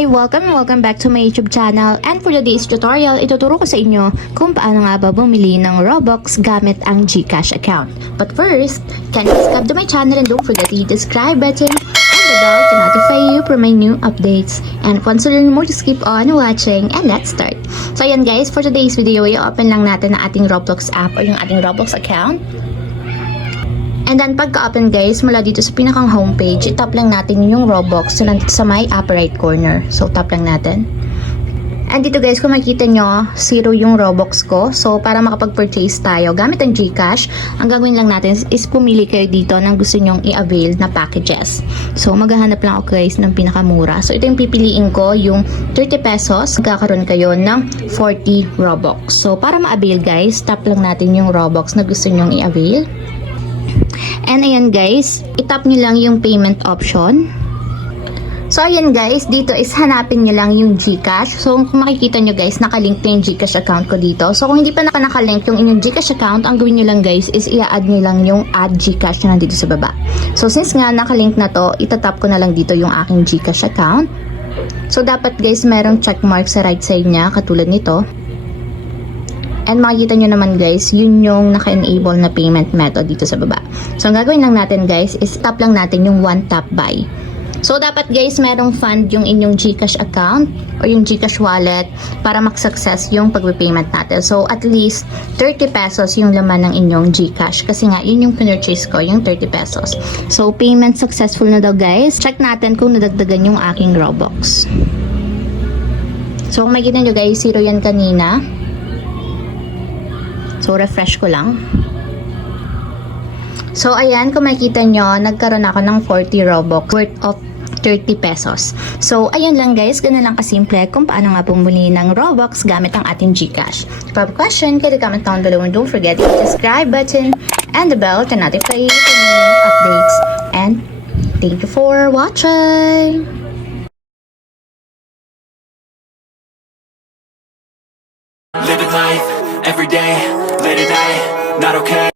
Hi! Welcome back to my YouTube channel, and for today's tutorial, ituturo ko sa inyo kung paano nga ba bumili ng Robux gamit ang GCash account. But first, can you subscribe to my channel and don't forget to hit the subscribe button and the bell to notify you for my new updates. And once you learn more, just keep on watching and let's start. So ayan guys, for today's video, i-open lang natin ang ating Roblox app o yung ating Roblox account. And then pagka-open guys, mula dito sa pinakang homepage, i-tap lang natin yung Robux sa may upper right corner. So tap lang natin. And dito guys, kung makikita nyo, 0 yung Robux ko. So para makapag-purchase tayo gamit ang GCash, ang gagawin lang natin is pumili kayo dito ng gusto nyong i-avail na packages. So maghahanap lang ako guys ng pinakamura. So ito yung pipiliin ko, yung 30 pesos, magkakaroon kayo ng 40 Robux. So para ma-avail guys, tap lang natin yung Robux na gusto nyong i-avail. And ayan guys, itap nyo lang yung payment option. So ayan guys, dito is hanapin nyo lang yung GCash. So kung makikita nyo guys, nakalink na yung GCash account ko dito. So kung hindi pa nakalink yung inyong GCash account, ang gawin nyo lang guys is i-add nyo lang yung add GCash na nandito sa baba. So since nga nakalink na to, itatap ko na lang dito yung aking GCash account. So dapat guys, merong checkmark sa right side nya, katulad nito. And makikita nyo naman guys, yun yung naka-enable na payment method dito sa baba. So ang gagawin lang natin guys is tap lang natin yung one tap buy. So dapat guys, merong fund yung inyong GCash account o yung GCash wallet para mag-success yung pag-payment natin. So at least 30 pesos yung laman ng inyong GCash kasi nga yun yung pinurchase ko, yung 30 pesos. So payment successful na daw guys. Check natin kung nadagdagan yung aking Robux. So kung makikita nyo guys, 0 yan kanina. So, refresh ko lang. So, ayan, kung makikita nyo, nagkaroon ako ng 40 Robux worth of 30 pesos. So, ayun lang guys, ganun lang kasimple kung paano nga bumili ng Robux gamit ang ating GCash. If you have a question, can you comment down below and don't forget to hit the subscribe button and the bell to notify you for new updates. And thank you for watching! Living life, every day, late at night, not okay.